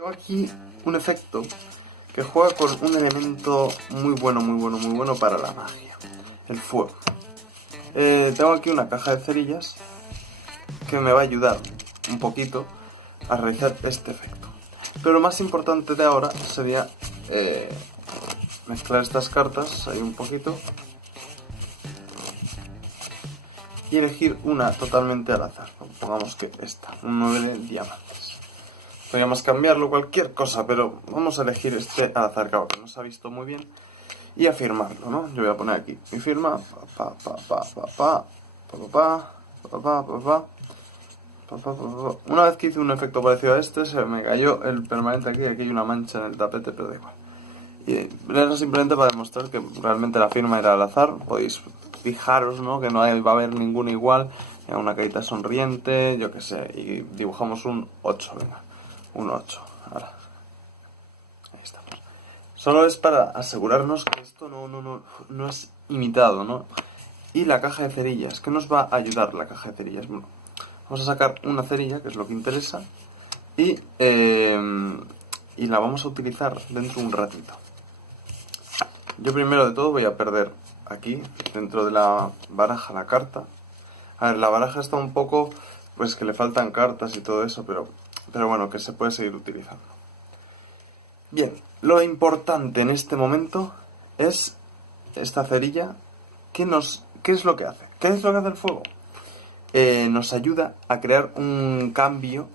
Tengo aquí un efecto que juega con un elemento muy bueno para la magia, el fuego. Tengo aquí una caja de cerillas que me va a ayudar un poquito a realizar este efecto. Pero lo más importante de ahora sería mezclar estas cartas ahí un poquito y elegir una totalmente al azar. Pongamos que esta, un 9 de diamantes. Podríamos cambiarlo, cualquier cosa, pero vamos a elegir este al azar, claro, que no se ha visto muy bien. Y a firmarlo, ¿no? Yo voy a poner aquí mi firma. Una vez que hice un efecto parecido a este, se me cayó el permanente aquí. Aquí hay una mancha en el tapete, pero da igual. Y era simplemente para demostrar que realmente la firma era al azar. Podéis fijaros, ¿no? Que no va a haber ninguna igual. Una carita sonriente, yo qué sé. Y dibujamos un 8, venga. Un 8. Ahora. Ahí estamos. Solo es para asegurarnos que esto no es imitado, ¿no? Y la caja de cerillas. ¿Qué nos va a ayudar la caja de cerillas? Bueno, vamos a sacar una cerilla, que es lo que interesa. Y la vamos a utilizar dentro de un ratito. Yo primero de todo voy a perder aquí, dentro de la baraja, la carta. A ver, la baraja está un poco, pues que le faltan cartas y todo eso, pero bueno, que se puede seguir utilizando. Bien, lo importante en este momento es esta cerilla. ¿Qué es lo que hace? ¿Qué es lo que hace el fuego? Nos ayuda a crear un cambio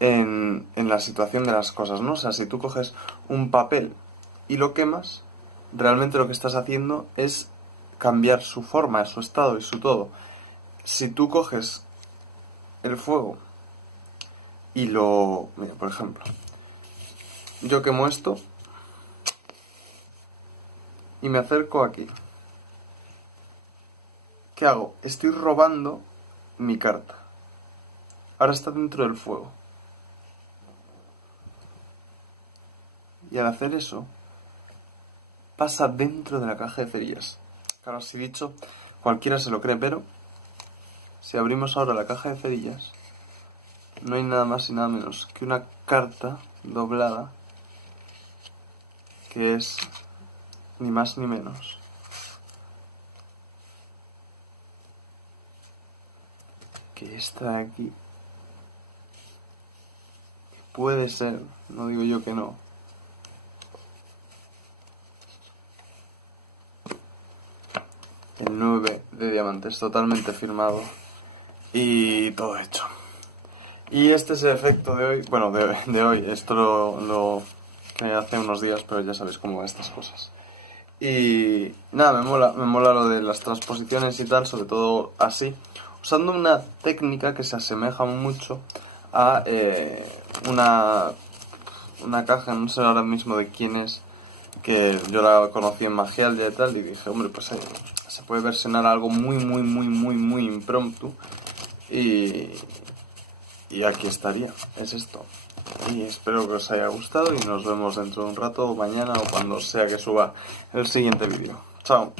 en la situación de las cosas, ¿no? O sea, si tú coges un papel y lo quemas, realmente lo que estás haciendo es cambiar su forma, su estado y su todo. Si tú coges el fuego y mira, por ejemplo, yo quemo esto y me acerco aquí. ¿Qué hago? Estoy robando mi carta. Ahora está dentro del fuego. Y al hacer eso, pasa dentro de la caja de cerillas. Claro, así dicho, cualquiera se lo cree, pero si abrimos ahora la caja de cerillas, no hay nada más y nada menos que una carta doblada, que es ni más ni menos que esta de aquí. Puede ser, no digo yo que no. El 9 de diamantes, totalmente firmado y todo hecho. Y este es el efecto de hoy, bueno, de hoy. Esto lo que hace unos días, pero ya sabéis cómo van estas cosas. Y nada, me mola lo de las transposiciones y tal, sobre todo así, usando una técnica que se asemeja mucho a una caja, no sé ahora mismo de quién es, que yo la conocí en Magialdia y tal, y dije, hombre, pues se puede versionar algo muy impromptu, y aquí estaría, es esto. Y espero que os haya gustado y nos vemos dentro de un rato, o mañana, o cuando sea que suba el siguiente vídeo. Chao.